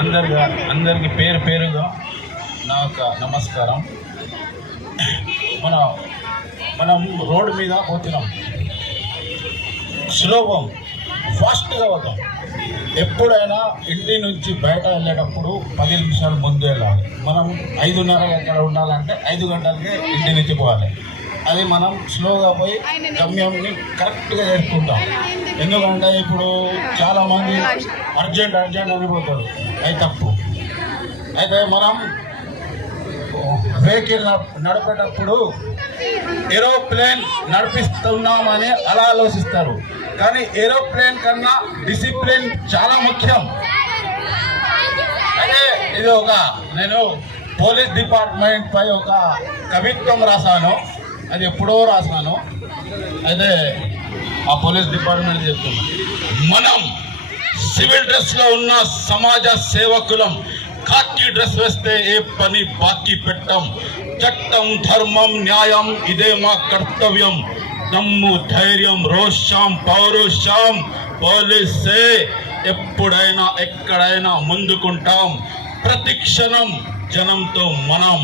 అందరికి పేరు పేరుగా నా యొక్క నమస్కారం. మనం రోడ్డు మీద పోతున్నాం, స్లోగా ఫాస్ట్గా పోతాం. ఎప్పుడైనా ఇంటి నుంచి బయట వెళ్ళేటప్పుడు 10 నిమిషాలు ముందు వెళ్ళాలి. మనం 5:30 ఎక్కడ ఉండాలంటే 5 గంటలకే ఇంటి నుంచి పోవాలి. అది మనం స్లోగా పోయి గమ్యంని కరెక్ట్గా చేరుకుంటాం. ఎందుకంటే ఇప్పుడు చాలామంది అర్జెంట్ అనిపోతారు, అది తప్పు. అయితే మనం వెహికల్ నడిపేటప్పుడు ఏరోప్లేన్ నడిపిస్తున్నామని అలా ఆలోచిస్తారు, కానీ ఏరోప్లేన్ కన్నా డిసిప్లిన్ చాలా ముఖ్యం. అయితే ఇది నేను పోలీస్ డిపార్ట్మెంట్ పై ఒక కవిత్వం రాశాను, అది ఎప్పుడో రాశాను. అయితే ఆ పోలీస్ డిపార్ట్మెంట్ చెప్తున్నాను, మనం సివిల్ డ్రెస్లో ఉన్న సమాజ సేవకులం, ఖాకీ డ్రెస్ వేస్తే ఏ పని బాకీ పెట్టం. చట్టం, ధర్మం, న్యాయం ఇదే మా కర్తవ్యం. దమ్ము, ధైర్యం, రోషం, పౌరుషం పోలీసే ఎప్పుడైనా ఎక్కడైనా ముందుకుంటాం. ప్రతి క్షణం జనంతో మనం.